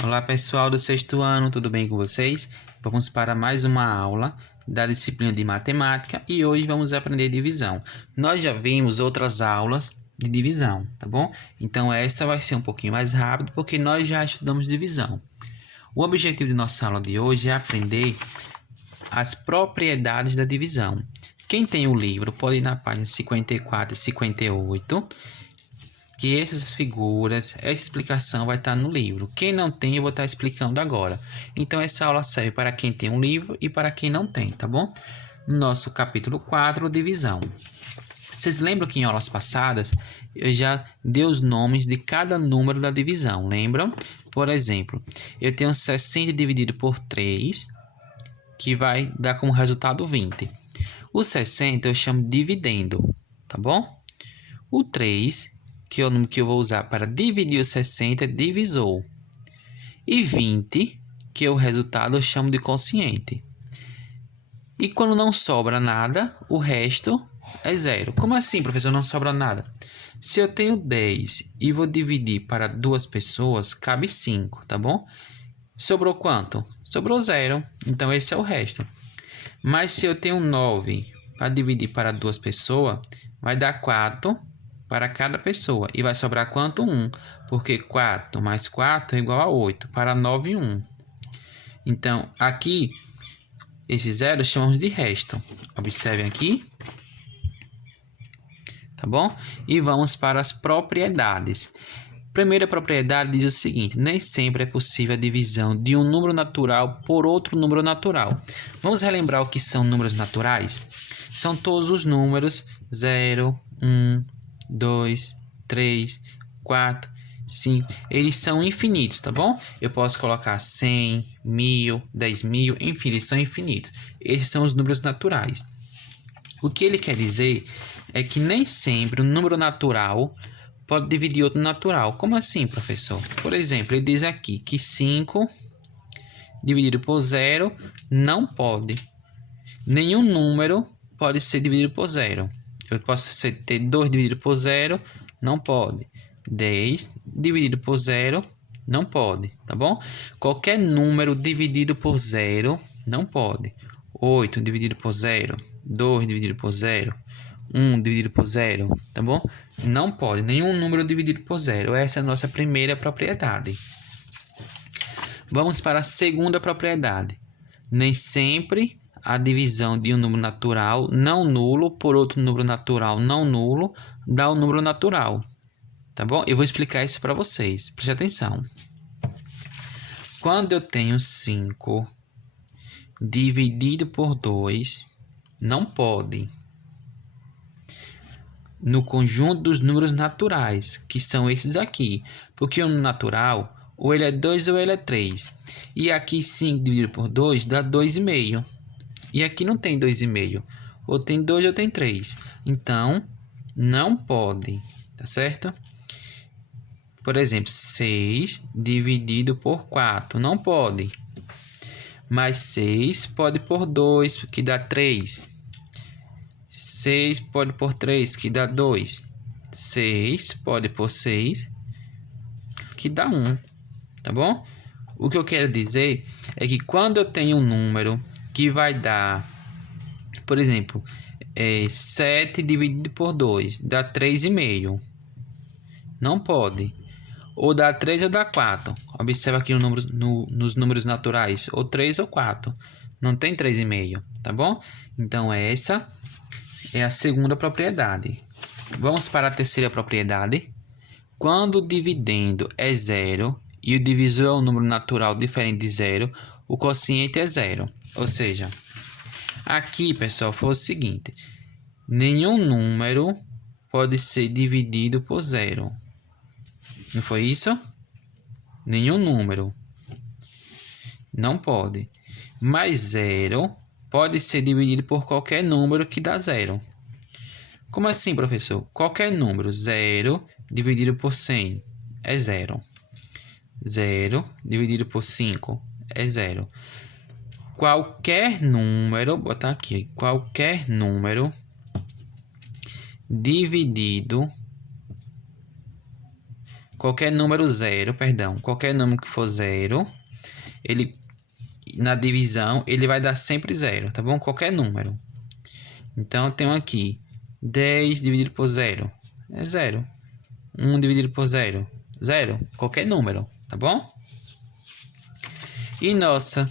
Olá pessoal do sexto ano, tudo bem com vocês? Vamos para mais uma aula da disciplina de matemática e hoje vamos aprender divisão. Nós já vimos outras aulas de divisão, tá bom? Então essa vai ser um pouquinho mais rápido porque nós já estudamos divisão. O objetivo de nossa aula de hoje é aprender as propriedades da divisão. Quem tem o livro pode ir na página 54 e 58, que essas figuras, essa explicação vai estar no livro. Quem não tem, eu vou estar explicando agora. Então, essa aula serve para quem tem um livro e para quem não tem, tá bom? No nosso capítulo 4, divisão. Vocês lembram que em aulas passadas eu já dei os nomes de cada número da divisão, lembram? Por exemplo, eu tenho 60 dividido por 3, que vai dar como resultado 20. O 60 eu chamo de dividendo, tá bom? O 3, que é o número que eu vou usar para dividir o 60, é divisor. E 20, que é o resultado, eu chamo de quociente. E quando não sobra nada, o resto é zero. Como assim, professor, não sobra nada? Se eu tenho 10 e vou dividir para duas pessoas, cabe 5, tá bom? Sobrou quanto? Sobrou zero, então esse é o resto. Mas se eu tenho 9 para dividir para duas pessoas, vai dar 4 para cada pessoa. E vai sobrar quanto? 1. Porque 4 mais 4 é igual a 8. Para 9, 1. Então, aqui, esse zero chamamos de resto. Observem aqui. Tá bom? E vamos para as propriedades. Primeira propriedade diz o seguinte: nem sempre é possível a divisão de um número natural por outro número natural. Vamos relembrar o que são números naturais? São todos os números 0, 1, 2, 3, 4, 5. Eles são infinitos, tá bom? Eu posso colocar 100, 1000, 10.000, enfim, eles são infinitos. Esses são os números naturais. O que ele quer dizer é que nem sempre um número natural pode dividir outro natural. Como assim, professor? Por exemplo, ele diz aqui que 5 dividido por 0 não pode. Nenhum número pode ser dividido por 0. Eu posso ter 2 dividido por 0, não pode. 10 dividido por 0, não pode, tá bom? Qualquer número dividido por 0, não pode. 8 dividido por 0, 2 dividido por 0, 1 dividido por 0, tá bom? Não pode, nenhum número dividido por 0. Essa é a nossa primeira propriedade. Vamos para a segunda propriedade. Nem sempre a divisão de um número natural não nulo por outro número natural não nulo dá o número natural, tá bom? Eu vou explicar isso para vocês, preste atenção. Quando eu tenho 5 dividido por 2, não pode. No conjunto dos números naturais, que são esses aqui. Porque o número natural, ou ele é 2 ou ele é 3. E aqui 5 dividido por 2 dá 2,5. E aqui não tem 2,5. Ou tem 2 ou tem 3. Então, não pode, tá certo? Por exemplo, 6 dividido por 4, não pode. Mas 6 pode por 2, que dá 3. 6 pode por 3, que dá 2. 6 pode por 6, que dá 1. Tá bom? O que eu quero dizer é que quando eu tenho um número que vai dar, por exemplo, 7 dividido por 2, dá 3,5. Não pode. Ou dá 3 ou dá 4. Observa aqui nos números naturais. Ou 3 ou 4. Não tem 3,5. Tá bom? Então, essa é a segunda propriedade. Vamos para a terceira propriedade. Quando o dividendo é 0 e o divisor é um número natural diferente de 0, o quociente é 0. Ou seja, aqui, pessoal, foi o seguinte: nenhum número pode ser dividido por 0. Não foi isso? Nenhum número. Não pode. Mas 0 pode ser dividido por qualquer número que dá 0. Como assim, professor? Qualquer número. 0 dividido por 100 é 0. 0 dividido por 5 é 0. Qualquer número, vou botar aqui, qualquer número dividido qualquer número zero, perdão, qualquer número que for zero, ele na divisão ele vai dar sempre zero, tá bom? Qualquer número. Então eu tenho aqui 10 dividido por zero é zero. 1 dividido por zero, zero. Qualquer número, tá bom? E nossa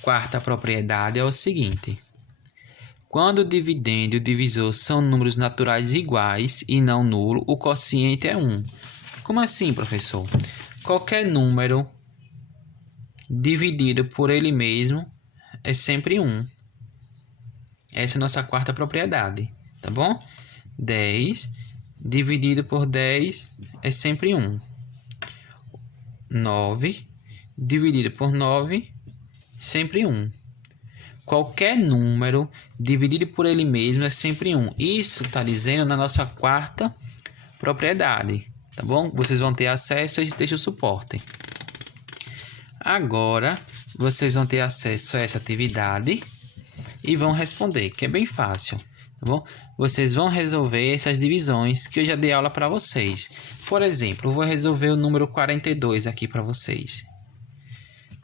quarta propriedade é o seguinte: quando o dividendo e o divisor são números naturais iguais e não nulo, o quociente é 1. Como assim, professor? Qualquer número dividido por ele mesmo é sempre 1. Essa é a nossa quarta propriedade, tá bom? 10 dividido por 10 é sempre 1. 9 dividido por 9, sempre 1. Qualquer número dividido por ele mesmo é sempre 1. Isso está dizendo na nossa quarta propriedade, tá bom? Vocês vão ter acesso a esse texto suporte. Agora, vocês vão ter acesso a essa atividade e vão responder, que é bem fácil, tá bom? Vocês vão resolver essas divisões que eu já dei aula para vocês. Por exemplo, eu vou resolver o número 42 aqui para vocês.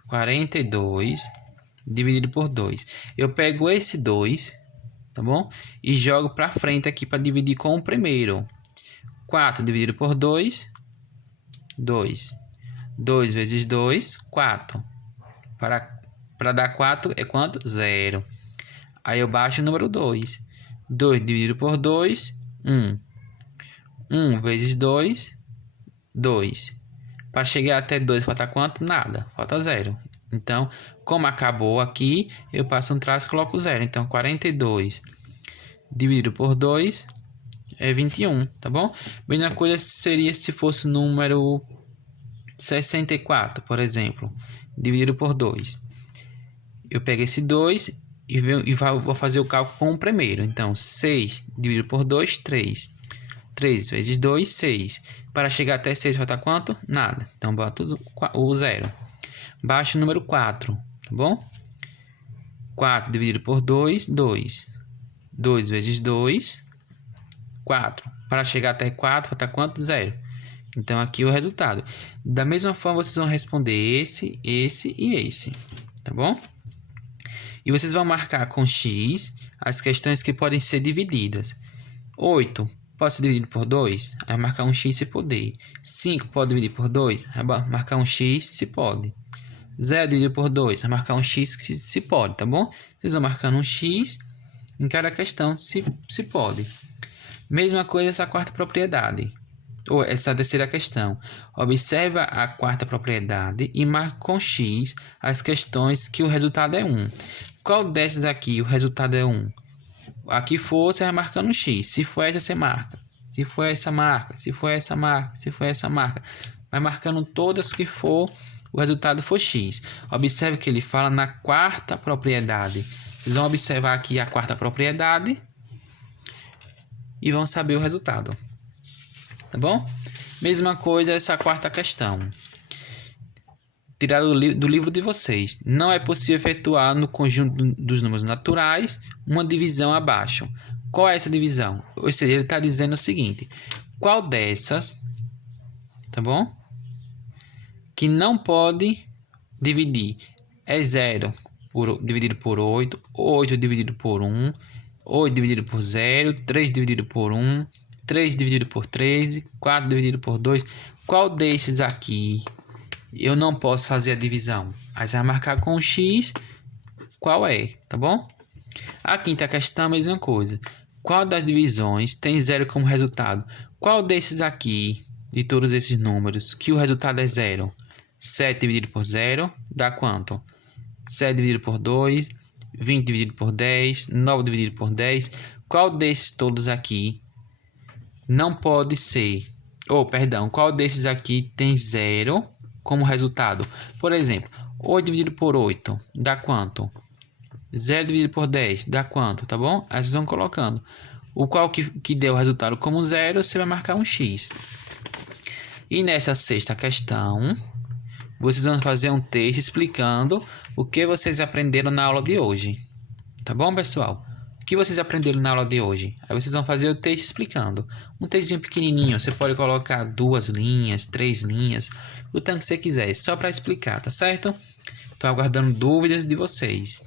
42 dividido por 2. Eu pego esse 2, tá bom? E jogo para frente aqui para dividir com o primeiro. 4 dividido por 2, 2. 2 vezes 2, 4. Para dar 4 é quanto? 0. Aí eu baixo o número 2. 2 dividido por 2, 1. 1 vezes 2, 2. Para chegar até 2 falta quanto? Nada, falta 0. Então, como acabou aqui, eu passo um traço e coloco 0. Então, 42 dividido por 2 é 21, tá bom? Mesma coisa seria se fosse o número 64, por exemplo, dividido por 2. Eu pego esse 2 e vou fazer o cálculo com o primeiro. Então, 6 dividido por 2, 3. 3 vezes 2, 6. Para chegar até 6 falta quanto? Nada. Então, boto o 0. Baixo o número 4, tá bom? 4 dividido por 2, 2. 2 vezes 2, 4. Para chegar até 4 falta quanto? 0. Então, aqui o resultado. Da mesma forma, vocês vão responder esse e esse, tá bom? E vocês vão marcar com X as questões que podem ser divididas. 8 pode ser dividido por 2? Aí marcar um X se poder. 5 pode dividir por 2? Aí marcar um X se pode. 0 dividido por 2? Vai marcar um X se pode, tá bom? Vocês vão marcando um X em cada questão se pode. Mesma coisa essa quarta propriedade. Ou essa terceira questão. Observa a quarta propriedade e marca com X as questões que o resultado é 1. Qual dessas aqui o resultado é 1? Aqui for, você vai marcando um X. Se for essa, você marca. Se for essa, marca. Se for essa, marca. Se for essa, marca. Vai marcando todas que for, o resultado for X. Observe que ele fala na quarta propriedade. Vocês vão observar aqui a quarta propriedade e vão saber o resultado. Tá bom? Mesma coisa essa quarta questão. Tirar do livro de vocês. Não é possível efetuar no conjunto dos números naturais uma divisão abaixo. Qual é essa divisão? Ou seja, ele está dizendo o seguinte: qual dessas, tá bom? Que não pode dividir é 0 dividido por 8, 8 dividido por 1, 8 dividido por 0, 3 dividido por 1, 3 dividido por 3, 4 dividido por 2. Qual desses aqui eu não posso fazer a divisão? Aí você vai marcar com X qual é, tá bom? A quinta questão é a mesma coisa. Qual das divisões tem 0 como resultado? Qual desses aqui, de todos esses números, que o resultado é 0? 7 dividido por 0 dá quanto? 7 dividido por 2, 20 dividido por 10, 9 dividido por 10. Qual desses todos aqui não pode ser? Qual desses aqui tem 0 como resultado? Por exemplo, 8 dividido por 8 dá quanto? 0 dividido por 10 dá quanto? Tá bom? Aí vocês vão colocando. O qual que deu o resultado como 0, você vai marcar um X. E nessa sexta questão, vocês vão fazer um texto explicando o que vocês aprenderam na aula de hoje. Tá bom, pessoal? que vocês aprenderam na aula de hoje? Aí vocês vão fazer o texto explicando. Um textinho pequenininho, você pode colocar 2 linhas, 3 linhas, o tanto que você quiser, só para explicar, tá certo? Estou aguardando dúvidas de vocês.